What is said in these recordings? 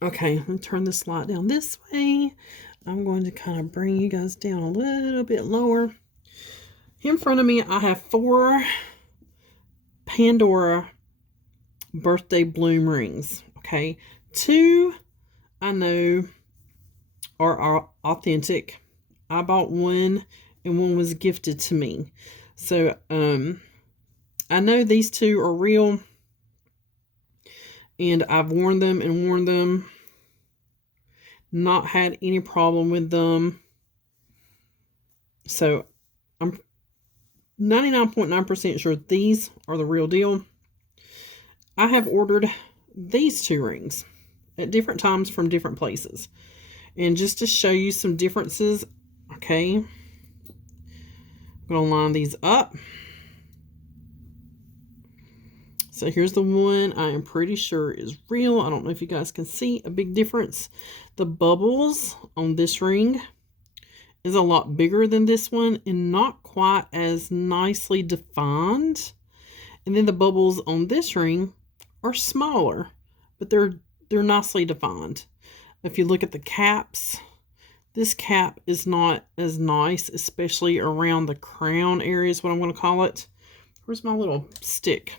Okay, let me turn this light down this way. I'm going to kind of bring you guys down a little bit lower. In front of me, I have 4 Pandora birthday bloom rings. Okay, 2 I know are authentic. I bought one and one was gifted to me. So I know these 2 are real, and I've worn them and worn them, not had any problem with them. So I'm 99.9% sure these are the real deal. I have ordered these 2 rings at different times from different places. And just to show you some differences, okay, I'm going to line these up. So here's the one I am pretty sure is real. I don't know if you guys can see a big difference. The bubbles on this ring is a lot bigger than this one and not quite as nicely defined. And then the bubbles on this ring are smaller, but they're nicely defined. If you look at the caps, this cap is not as nice, especially around the crown area is what I'm going to call it. Where's my little stick?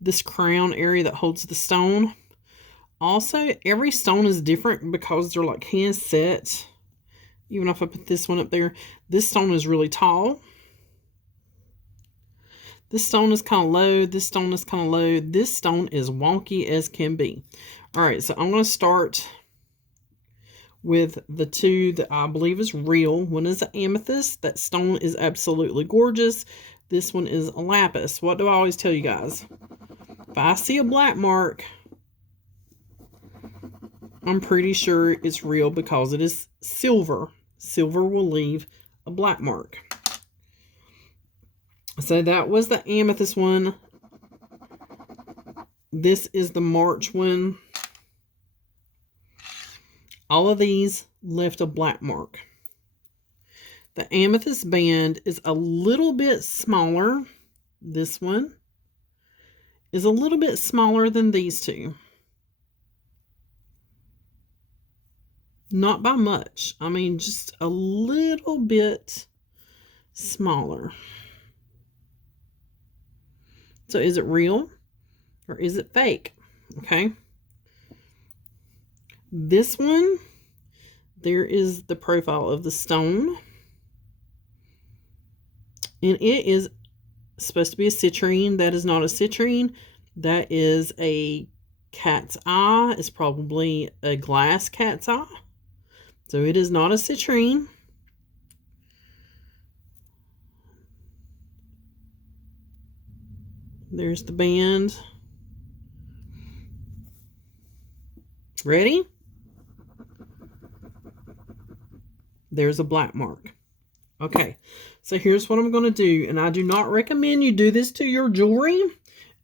This crown area that holds the stone. Also, every stone is different because they're like hand set. Even if I put this one up there, this stone is really tall. This stone is kind of low. This stone is kind of low. This stone is wonky as can be. All right, so I'm going to start with the 2 that I believe is real. One is an amethyst. That stone is absolutely gorgeous. This one is a lapis. What do I always tell you guys? If I see a black mark, I'm pretty sure it's real because it is silver. Silver will leave a black mark. So that was the amethyst one. This is the March one. All of these left a black mark. The amethyst band is a little bit smaller. This one is a little bit smaller than these 2. Not by much. I mean, just a little bit smaller. So is it real or is it fake? Okay. This one, there is the profile of the stone. And it is supposed to be a citrine. That is not a citrine. That is a cat's eye. It's probably a glass cat's eye. So it is not a citrine. There's the band. Ready? There's a black mark. Okay, so here's what I'm going to do. And I do not recommend you do this to your jewelry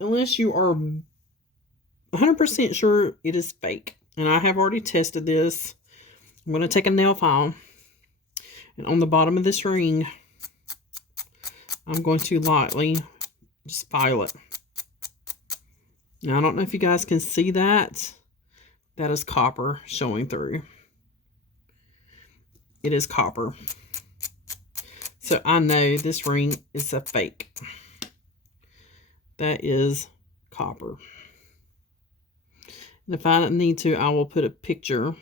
unless you are 100% sure it is fake. And I have already tested this. I'm going to take a nail file. And on the bottom of this ring, I'm going to lightly just file it. Now, I don't know if you guys can see that. That is copper showing through. It is copper. So I know this ring is a fake. That is copper. And if I need to, I will put a picture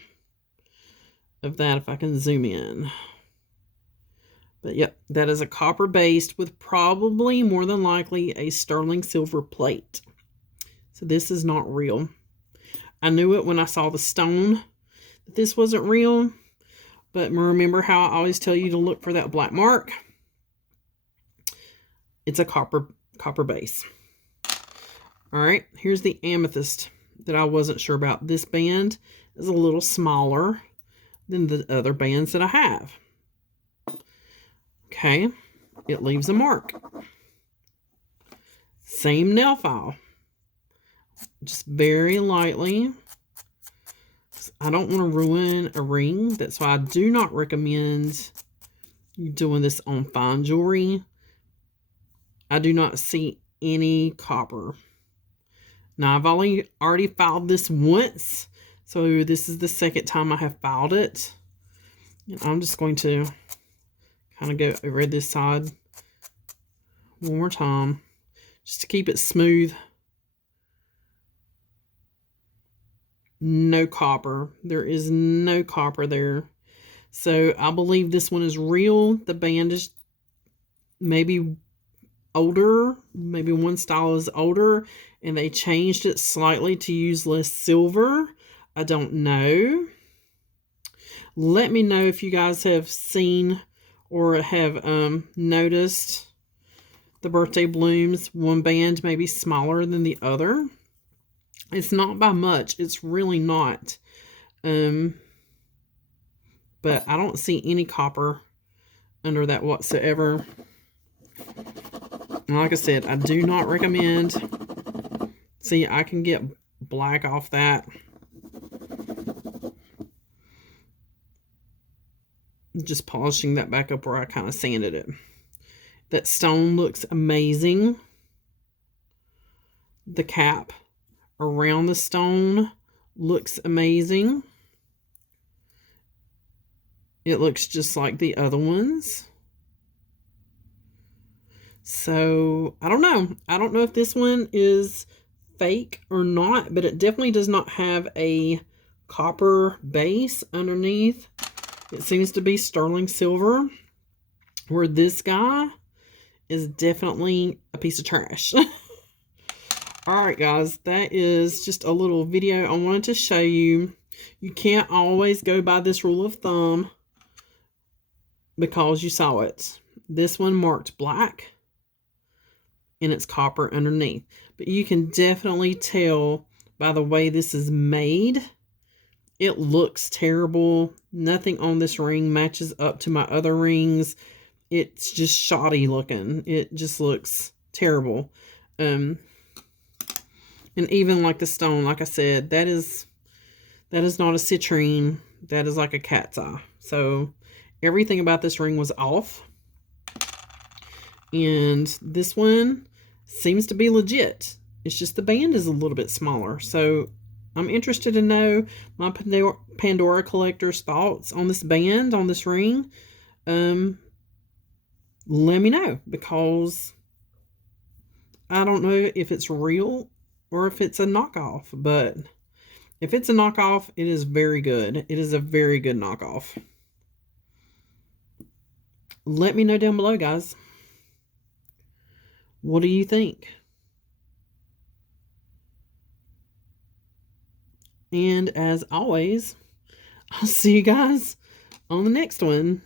of that if I can zoom in. But yep, that is a copper based with probably more than likely a sterling silver plate. So this is not real. I knew it when I saw the stone that this wasn't real. But remember how I always tell you to look for that black mark? It's a copper base. All right, here's the amethyst that I wasn't sure about. This band is a little smaller than the other bands that I have. Okay, it leaves a mark. Same nail file. Just very lightly. I don't want to ruin a ring. That's why I do not recommend you doing this on fine jewelry. I do not see any copper. Now, I've already filed this once, So this is the second time I have filed it. And I'm just going to kind of go over this side one more time just to keep it smooth. No copper. There is no copper there. So I believe this one is real. The band is maybe older. Maybe one style is older and they changed it slightly to use less silver. I don't know. Let me know if you guys have seen or have noticed the birthday blooms. One band may be smaller than the other. It's not by much. It's really not. But I don't see any copper under that whatsoever. And like I said, I do not recommend. See, I can get black off that. Just polishing that back up where I kind of sanded it. That stone looks amazing. The cap around the stone looks amazing. It looks just like the other ones. So, I don't know. I don't know if this one is fake or not, but it definitely does not have a copper base underneath. It seems to be sterling silver, where this guy is definitely a piece of trash. Alright guys, that is just a little video I wanted to show you. You can't always go by this rule of thumb because you saw it. This one marked black and it's copper underneath. But you can definitely tell by the way this is made. It looks terrible. Nothing on this ring matches up to my other rings. It's just shoddy looking. It just looks terrible. And even like the stone, like I said, that is not a citrine. That is like a cat's eye. So everything about this ring was off. And this one seems to be legit. It's just the band is a little bit smaller. So I'm interested to know my Pandora collector's thoughts on this band, on this ring. Let me know, because I don't know if it's real or if it's a knockoff. But if it's a knockoff, it is very good. It is a very good knockoff. Let me know down below, guys. What do you think? And as always, I'll see you guys on the next one.